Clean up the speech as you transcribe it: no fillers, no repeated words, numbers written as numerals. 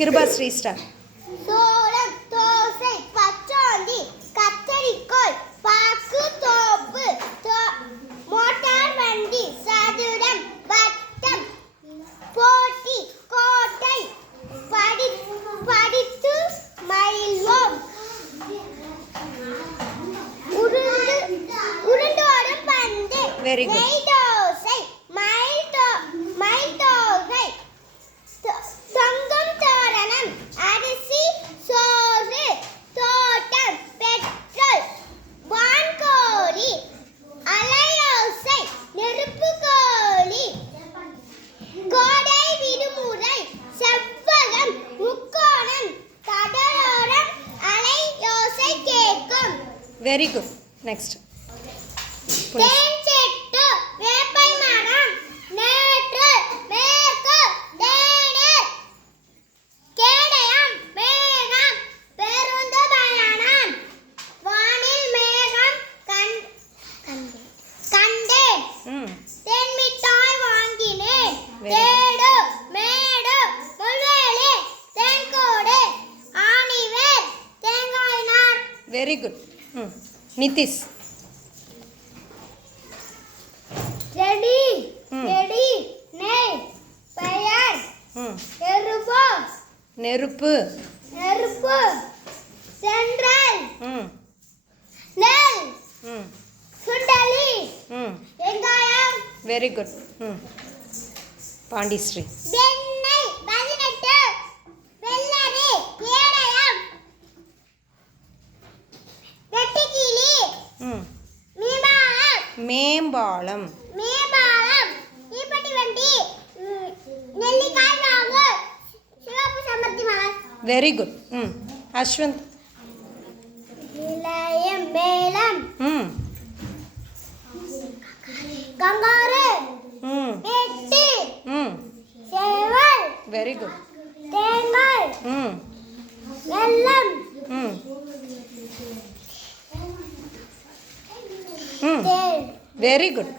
Kirubasri star. சோளம், தோசை, பச்சோந்தி, கத்தரிக்கோல், பாக்கு, தோப்பு, மோட்டார் வண்டி, சதுரம், வட்டம், போட்டி, கோட்டை, படித்து மகிழ்வோம், உருண்டோடும் பந்து, வெரி குட். நெய் தோசை, மயில் தோகை, தொங்கும் தோரணம், அரிசி, சோறு, தோட்டம், பெட்ரோல், வான்கோழி, அலையோசை, நெருப்பு கோழி, கோடை விடுமுறை, செவ்வகம், முக்கோணம், கடலோரம், அலையோசை கேட்கும். Very good. நெக்ஸ்ட். தேன் செட்டு, வேப்பை மரம், நேற்று, மேற்கு, தேநீர், கேடயம், மேகம், பேருந்து பயணம், வானில் மேகம் கண்டேன், தேன் மிட்டாய் வாங்கினேன், தேடு, மேடு, முள்வேலி, தேன்கூடு, ஆணிவேர், தேங்காய் நார். Very good. நிதிஷ். செடி, நெய், பெயர், நெருப்பு, சென்றல், நெல், சுண்டலி, வெங்காயம். Very good. பாண்டிஸ்ரீ. வெண்ணெய், 18, வெள்ளரி, கேடயம், வெட்டுக்கிளி, மேம்பாலம், தீப்பெட்டி வண்டி, நெல்லிக்காய் மாவு, சிவப்பு சமர்த்தி மலர். Very good. அஸ்வந்த். இளையம், மேளம், கங்காரு, வெட்டி, சேவல். Very good. தேங்காய், வெல்லம், வெரி குட்.